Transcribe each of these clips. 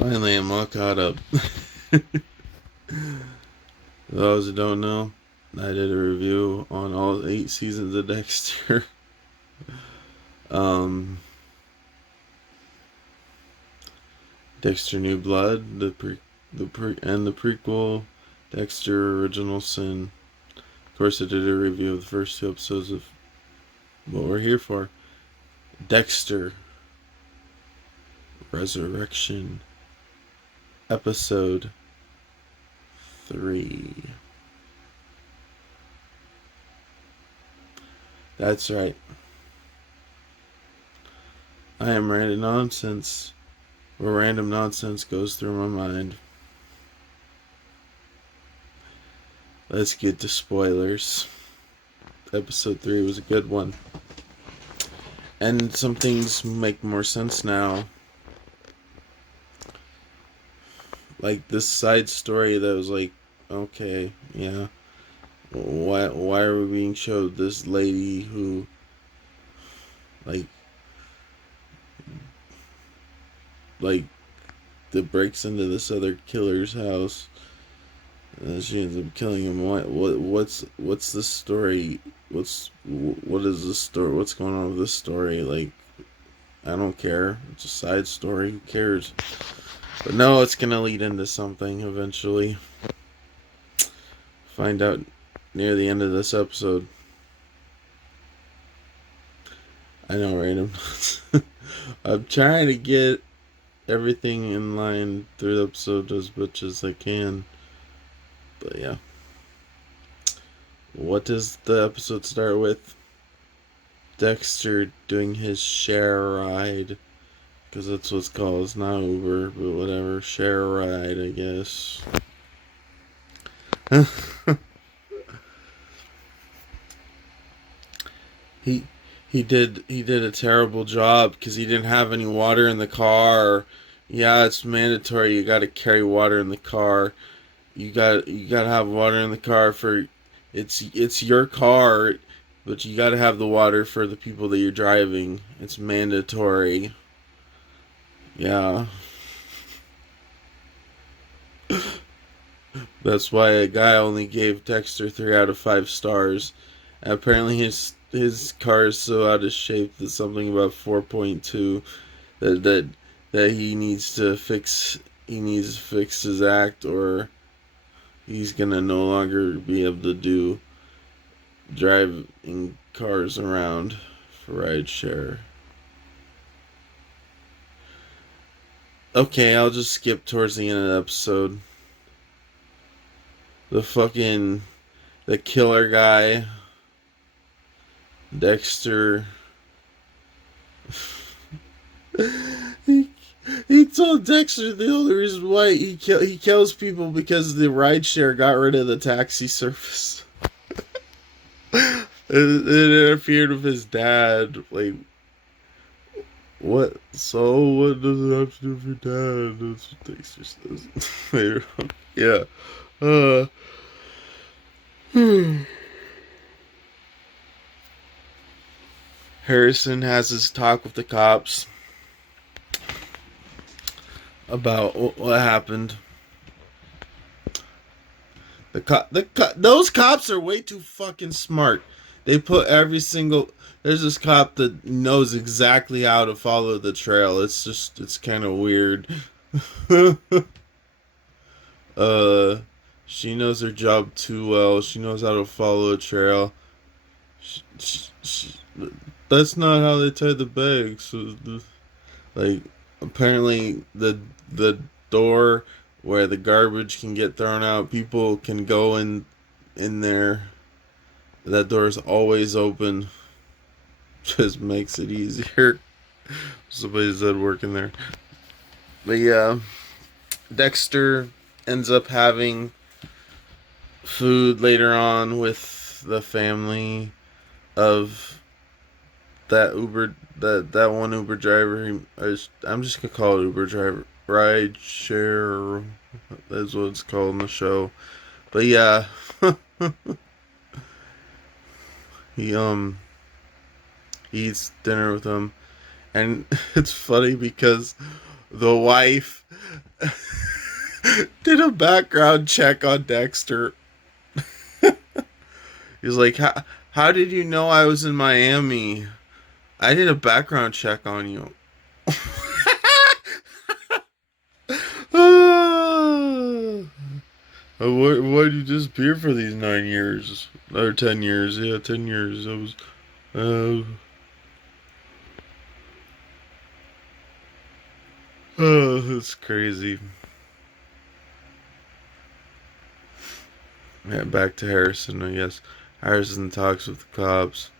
Finally, I'm all caught up. For those who don't know, I did a review on all 8 seasons of Dexter. um, Dexter New Blood, and the prequel, Dexter Original Sin. Of course, I did a review of the first 2 episodes of what we're here for, Dexter Resurrection, episode 3. That's right. I am random nonsense, where random nonsense goes through my mind. Let's get to spoilers. Episode 3 was a good one. And some things make more sense now. Like this side story that was like, okay, yeah. Why are we being showed this lady who like that breaks into this other killer's house and she ends up killing him? What's the story? What is this story? What's going on with this story? Like, I don't care. It's a side story. Who cares? But no, it's gonna lead into something eventually. Find out near the end of this episode. I know, random. I'm trying to get everything in line through the episode as much as I can. But yeah. What does the episode start with? Dexter doing his share ride. Because that's what it's called. It's not Uber, but whatever. Share ride, I guess. he he did a terrible job because he didn't have any water in the car. Yeah, it's mandatory. You got to carry water in the car. You got to have water in the car for it's your car, but you got to have the water for the people that you're driving. It's mandatory. Yeah. That's why a guy only gave Dexter 3 out of 5 stars. Apparently his car is so out of shape that something about 4.2 that he needs to fix. He needs to fix his act, or he's gonna no longer be able to do driving cars around for rideshare. Okay, I'll just skip towards the end of the episode. The killer guy, Dexter. he told Dexter the only reason why he kills people because the rideshare got rid of the taxi service. It interfered with his dad. Like, what? So what does it have to do with your dad? That's what Dexter says later on. Yeah. Harrison has his talk with the cops about what happened. Those cops are way too fucking smart. They put every single. There's this cop that knows exactly how to follow the trail. It's kind of weird. uh, she knows her job too well. She knows how to follow a trail. That's not how they tie the bags. Like, apparently the door where the garbage can get thrown out, people can go in there. That door is always open. Just makes it easier. Somebody's dead working there. But yeah, Dexter ends up having food later on with the family of that one Uber driver. I'm just gonna call it Uber driver. Ride share. That's what it's called in the show. But yeah, he eats dinner with him, and it's funny because the wife did a background check on Dexter. He's like, how did you know I was in Miami? I did a background check on you. Why did you disappear for these 9 years? Or 10 years? Yeah, 10 years. I was. Uh, oh, that's crazy. Yeah, back to Harrison, I guess. Harrison talks with the cops.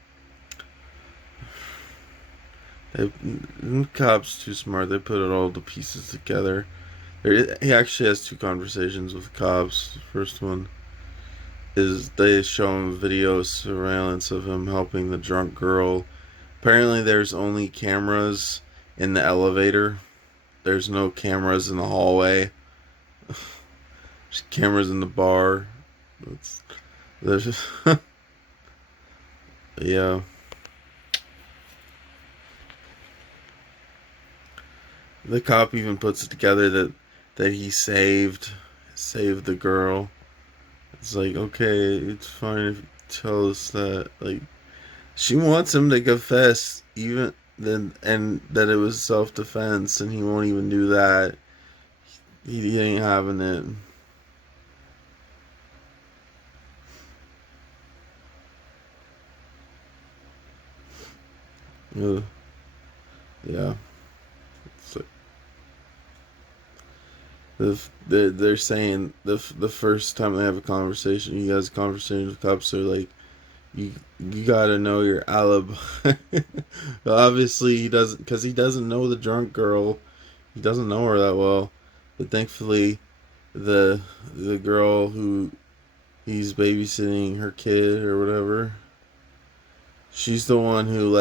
The cops too smart. They put it all the pieces together. He actually has two conversations with cops. The first one is they show him video surveillance of him helping the drunk girl. Apparently, there's only cameras in the elevator. There's no cameras in the hallway. There's cameras in the bar. It's, there's just yeah. The cop even puts it together that he saved the girl. It's like, okay, it's fine if you tell us that. Like, she wants him to confess, even then, and that it was self defense, and he won't even do that. He ain't having it. Ugh. Yeah. So they're saying the first time they have a conversation, you guys conversation with cops are like, you gotta know your alibi. Obviously he doesn't, because he doesn't know the drunk girl. He doesn't know her that well, but thankfully the the girl who he's babysitting, her kid or whatever, she's the one who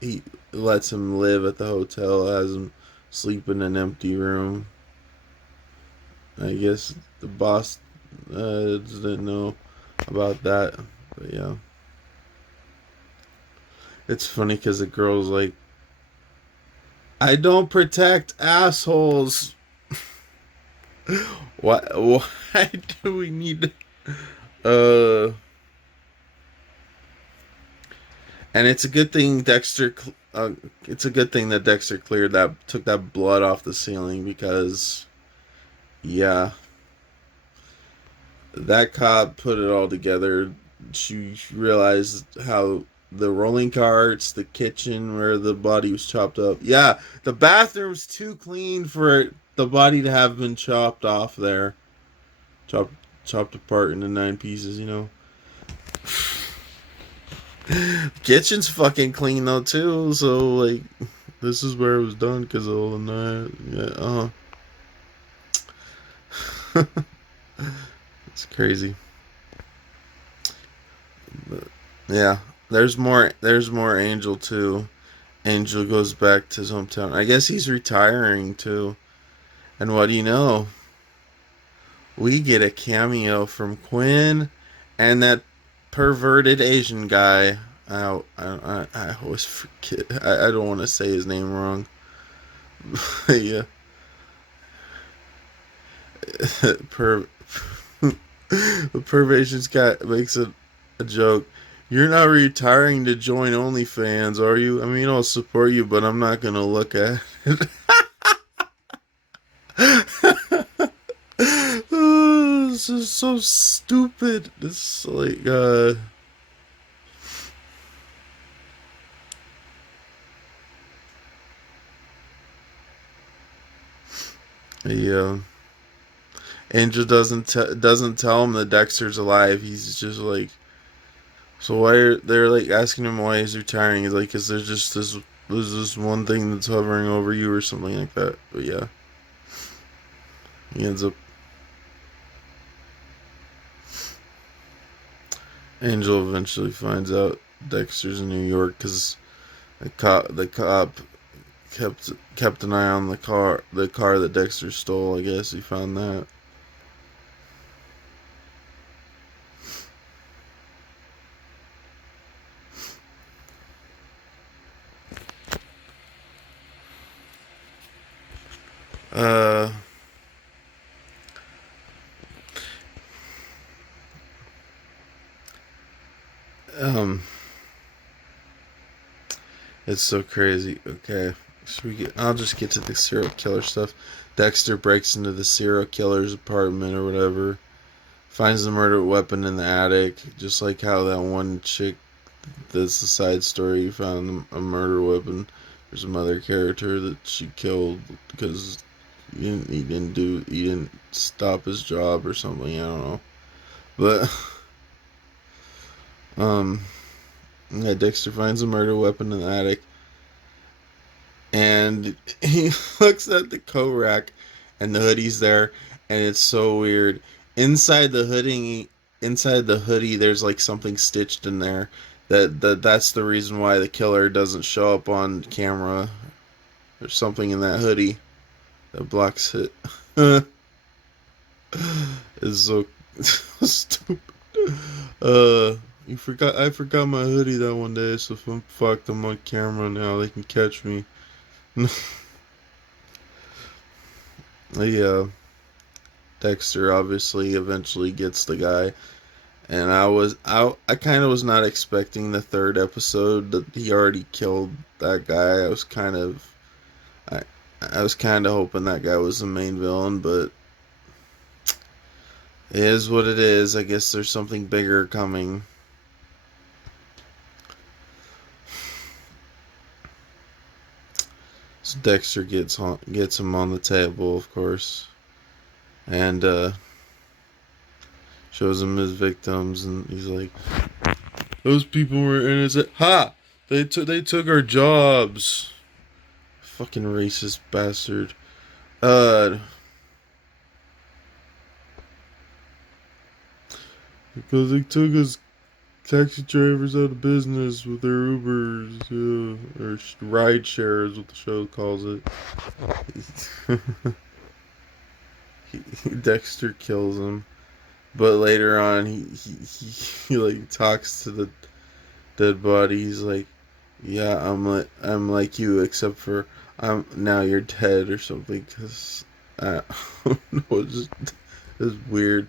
he lets him live at the hotel, has him sleep in an empty room. I guess the boss didn't know about that, but yeah, it's funny because the girl's like, I don't protect assholes. Why do we need uh and it's a good thing it's a good thing that Dexter took that blood off the ceiling, because yeah, that cop put it all together. She realized how the rolling carts, the kitchen where the body was chopped up. Yeah, the bathroom's too clean for the body to have been chopped off there. Chopped chopped apart into 9 pieces, you know. Kitchen's fucking clean though too, so like this is where it was done because of all the night. Yeah, it's crazy. But yeah, There's more Angel too. Angel goes back to his hometown. I guess he's retiring too. And what do you know? We get a cameo from Quinn and that perverted Asian guy. I always forget. I don't want to say his name wrong. Yeah, per the perv guy makes a joke. You're not retiring to join OnlyFans, are you? I mean, I'll support you, but I'm not gonna look at it. This is so stupid. It's like, yeah. Angel doesn't tell him that Dexter's alive. He's just like, so why are they're like asking him why he's retiring? He's like, cause there's this one thing that's hovering over you or something like that. But yeah, he ends up Angel eventually finds out Dexter's in New York because the cop kept an eye on the car that Dexter stole. I guess he found that. Uh, um, it's so crazy. Okay, I'll just get to the serial killer stuff. Dexter breaks into the serial killer's apartment or whatever. Finds the murder weapon in the attic, just like how that one chick. That's the side story. Found a murder weapon. There's some other character that she killed because he didn't stop his job or something. I don't know, but um, yeah, Dexter finds a murder weapon in the attic, and he looks at the coat rack, and the hoodie's there, and it's so weird. Inside the hoodie, inside the hoodie, there's like something stitched in there. That's the reason why the killer doesn't show up on camera. There's something in that hoodie that blocks it. It's so, so stupid. You forgot. I forgot my hoodie that one day, so if I'm fucked, I'm on camera now. They can catch me. Yeah, Dexter obviously eventually gets the guy, and I kind of was not expecting the third episode that he already killed that guy. I I was kind of hoping that guy was the main villain, but it is what it is. I guess there's something bigger coming. So Dexter gets him on the table, of course, and shows him his victims, and he's like, "Those people were innocent." Ha! They took our jobs. Fucking racist bastard. Uh, because they took us taxi drivers out of business with their Ubers, yeah, or ride share is what the show calls it. Dexter kills him, but later on he like talks to the dead body. He's like, "Yeah, I'm like you, except for I'm now you're dead or something." Cause I don't know, it's weird.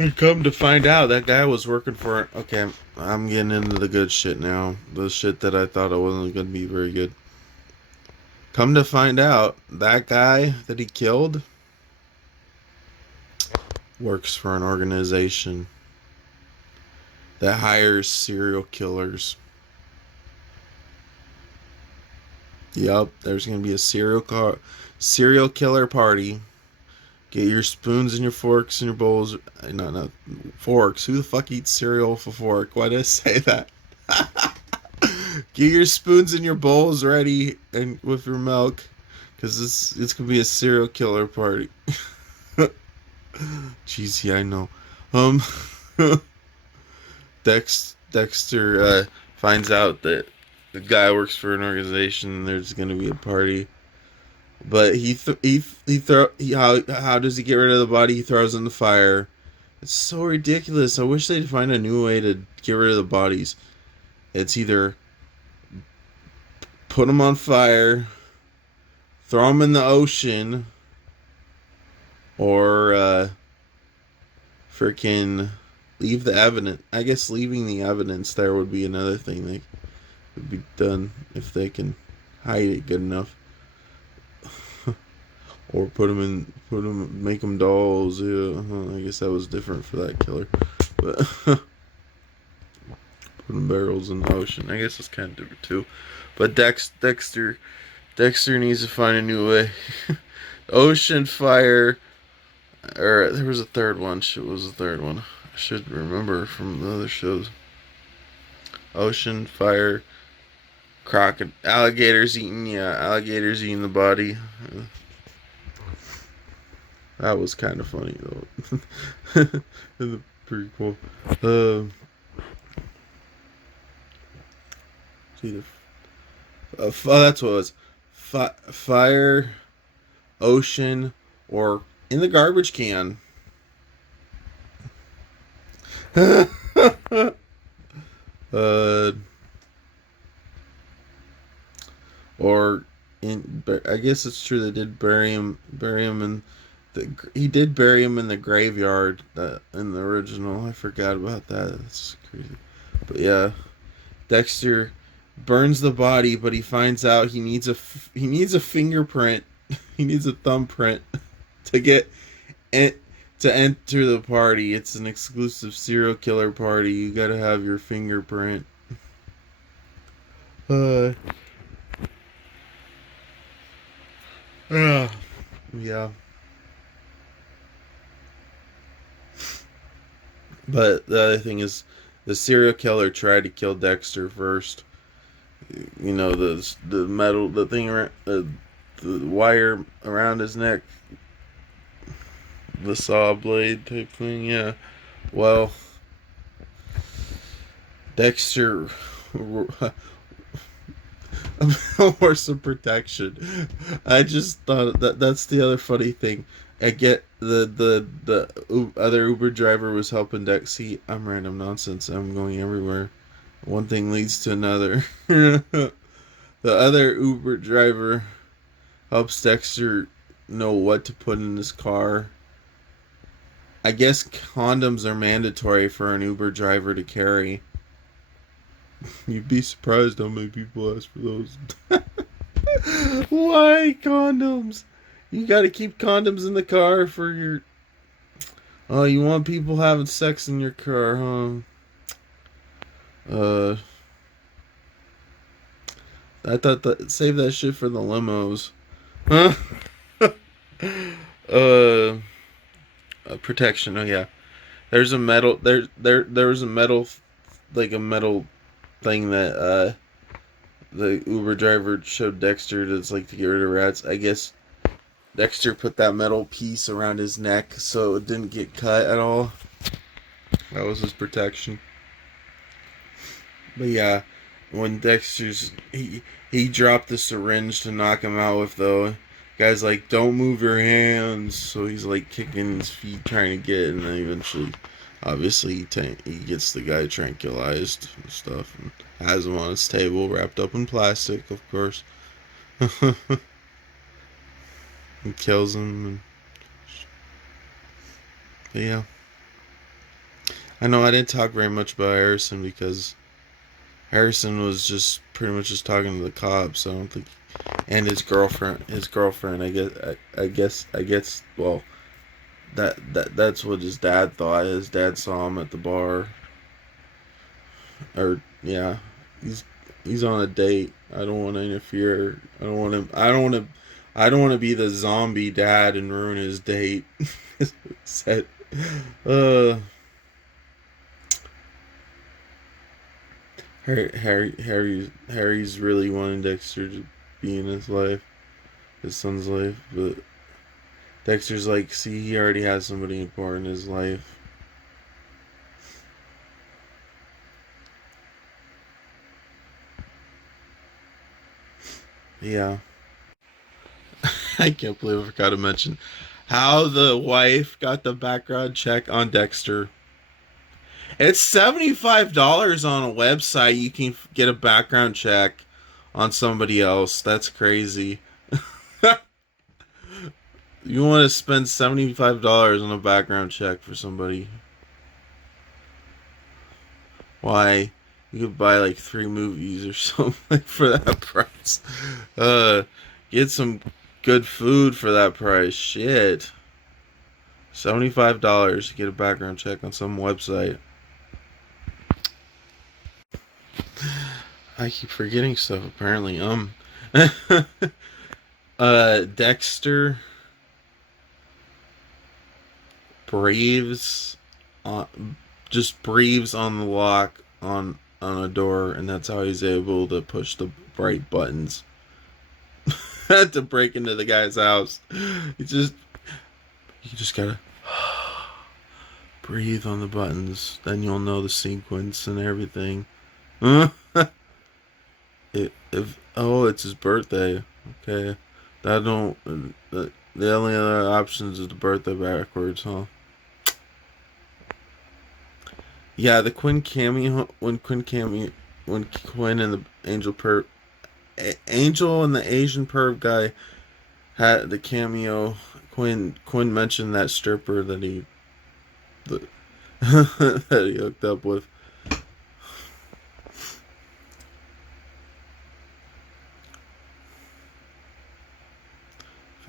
And come to find out, that guy was working for. Okay, I'm getting into the good shit now. The shit that I thought it wasn't going to be very good. Come to find out, that guy that he killed works for an organization that hires serial killers. Yup, there's going to be a serial killer party. Get your spoons and your forks and your bowls. No, forks. Who the fuck eats cereal with a fork? Why did I say that? Get your spoons and your bowls ready and with your milk, because it's gonna be a serial killer party. Jeez, yeah, I know. Um, Dexter finds out that the guy works for an organization and there's gonna be a party. But how does he get rid of the body? He throws it in the fire. It's so ridiculous. I wish they'd find a new way to get rid of the bodies. It's either put them on fire, throw them in the ocean, or freaking leave the evidence. I guess leaving the evidence there would be another thing that could be done if they can hide it good enough. Or make them dolls. Yeah, I guess that was different for that killer. But put them barrels in the ocean. I guess it's kind of different too. But Dexter needs to find a new way. Ocean, fire, or there was a third one. Shit, was the third one? I should remember from the other shows. Ocean, fire, alligators eating. Yeah, alligators eating the body. That was kind of funny though. In the prequel. See the that's what it was. Fire. ocean, or in the garbage can. uh, or I guess it's true they did bury him in he did bury him in the graveyard in the original. I forgot about that. That's crazy. But yeah, Dexter burns the body, but he finds out he needs a fingerprint. He needs a thumbprint to get it to enter the party. It's an exclusive serial killer party. You gotta have your fingerprint. Uh, uh yeah. But the other thing is, the serial killer tried to kill Dexter first. You know, the metal, the thing around the wire around his neck, the saw blade type thing. Yeah. Well, Dexter a horse of protection. I just thought that's the other funny thing. I get the other Uber driver was helping Dex. See, I'm random nonsense. I'm going everywhere. One thing leads to another. The other Uber driver helps Dexter know what to put in his car. I guess condoms are mandatory for an Uber driver to carry. You'd be surprised how many people ask for those. Why condoms? You gotta keep condoms in the car for your. Oh, you want people having sex in your car, huh? Uh, I thought that save that shit for the limos. Huh? uh, Protection. Oh yeah. There's a metal. There was a metal, like a metal thing that the Uber driver showed Dexter that's like to get rid of rats. I guess Dexter put that metal piece around his neck so it didn't get cut at all. That was his protection. But yeah, when he dropped the syringe to knock him out with though. Guy's like, don't move your hands. So he's like kicking his feet trying to get it, and then eventually, obviously, he gets the guy tranquilized and stuff, and has him on his table wrapped up in plastic, of course. And kills him. But yeah. I know I didn't talk very much about Harrison because Harrison was just pretty much just talking to the cops. I don't think, and his girlfriend. I guess. Well, that's what his dad thought. His dad saw him at the bar, or yeah, he's he's on a date. I don't want to interfere. I don't want to. I don't want to. I don't want to be the zombie dad and ruin his date. Said, uh, Harry's really wanting Dexter to be in his life, his son's life, but Dexter's like, see, he already has somebody important in his life. Yeah, I can't believe I forgot to mention how the wife got the background check on Dexter. It's $75 on a website. You can get a background check on somebody else. That's crazy. You want to spend $75 on a background check for somebody? Why? You could buy like 3 movies or something for that price. Uh, get some good food for that price. Shit. $75 to get a background check on some website. I keep forgetting stuff apparently. Dexter braves just braves on the lock on a door, and that's how he's able to push the right buttons to break into the guy's house. He just you just gotta breathe on the buttons, then you'll know the sequence and everything. If oh, it's his birthday. Okay, that don't The only other options is the birthday backwards, huh? Yeah, the Quinn cameo when Quinn and the Angel and the Asian perv guy had the cameo. Quinn mentioned that stripper that he the, that he hooked up with. I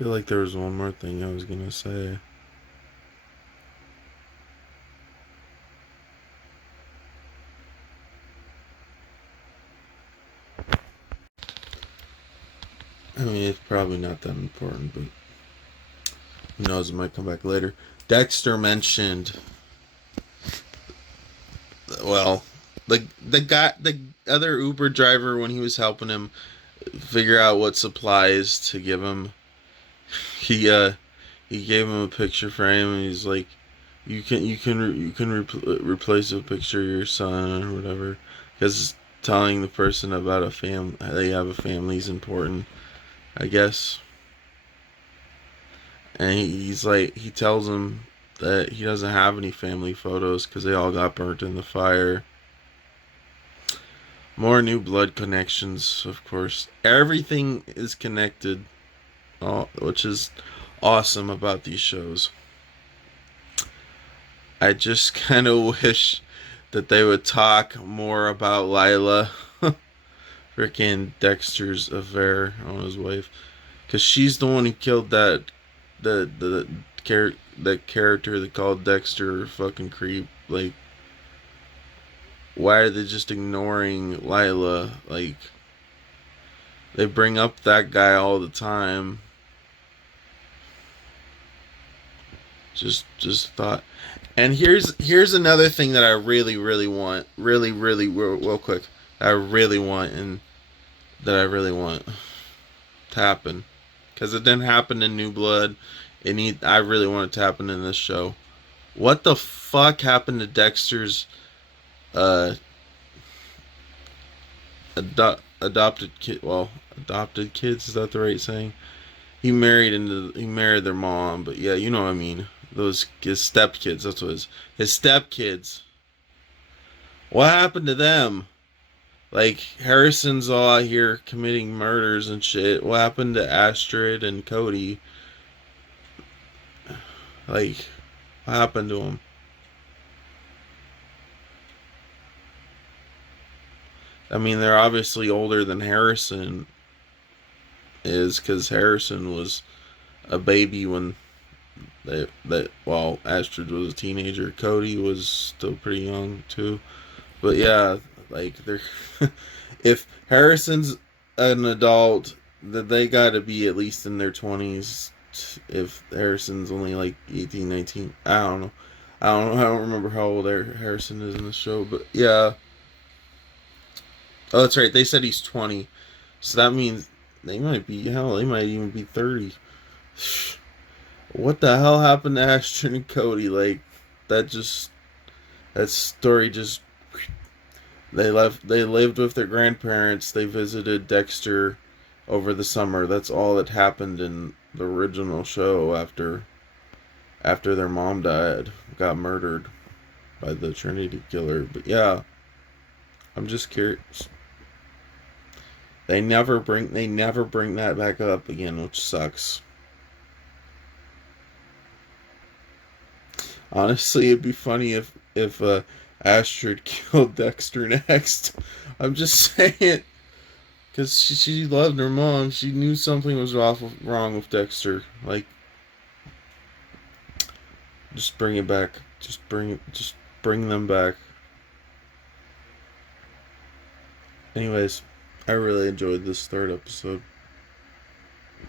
feel like there was one more thing I was gonna say. I mean, it's probably not that important, but who knows? It might come back later. Dexter mentioned, well, the other Uber driver when he was helping him figure out what supplies to give him. He he gave him a picture frame and he's like, replace a picture of your son or whatever, because telling the person about a they have a family is important, I guess. And he's like, he tells him that he doesn't have any family photos because they all got burnt in the fire. More New Blood connections, of course. Everything is connected, which is awesome about these shows. I just kind of wish that they would talk more about Lila, freaking Dexter's affair on his wife, because she's the one who killed that character they called Dexter, fucking creep. Like, why are they just ignoring Lila? Like, they bring up that guy all the time. Just thought. And here's another thing that I really want, really real quick. I really want and that I really want to happen, because it didn't happen in New Blood. I really want it to happen in this show. What the fuck happened to Dexter's uh adopted kid? Well, adopted kids, is that the right saying? He married their mom, but yeah, you know what I mean. Those his stepkids. That's what it is. His stepkids. What happened to them? Like, Harrison's all out here committing murders and shit. What happened to Astrid and Cody? Like, what happened to them? I mean, they're obviously older than Harrison is, because Harrison was a baby when Astrid was a teenager. Cody was still pretty young too. But yeah, like, they're if Harrison's an adult, that they got to be at least in their 20s. If Harrison's only like 18, 19, I don't remember how old Harrison is in the show, but yeah. Oh, that's right. They said he's 20, so that means they might even be 30. What the hell happened to Ashton and Cody? Like, that just that story just they lived with their grandparents. They visited Dexter over the summer. That's all that happened in the original show after their mom got murdered by the Trinity killer. But yeah, I'm just curious. They never bring that back up again, which sucks. Honestly, it'd be funny if Astrid killed Dexter next. I'm just saying, because she loved her mom. She knew something was wrong with Dexter. Like, just bring it back. Just bring them back. Anyways, I really enjoyed this third episode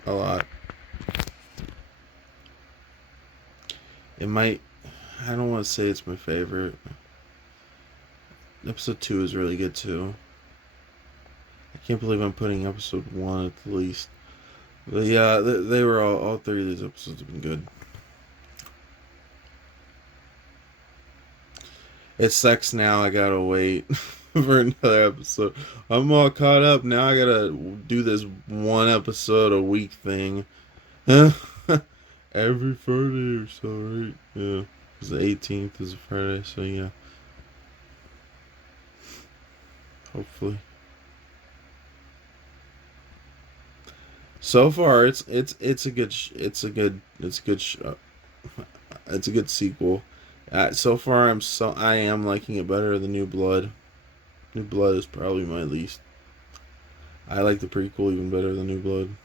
a lot. It might. I don't want to say it's my favorite. Episode 2 is really good too. I can't believe I'm putting episode 1 at the least. But yeah, they were all three of these episodes have been good. It sucks now. I gotta wait for another episode. I'm all caught up now. I gotta do this one episode a week thing. every Friday or so, right? Yeah, because the 18th is a Friday, so yeah, hopefully. So far, it's a good it's a good sequel. So far, I am liking it better than New Blood. New Blood is probably my least. I like the prequel even better than New Blood.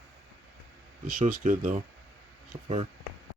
The show's good though, so far.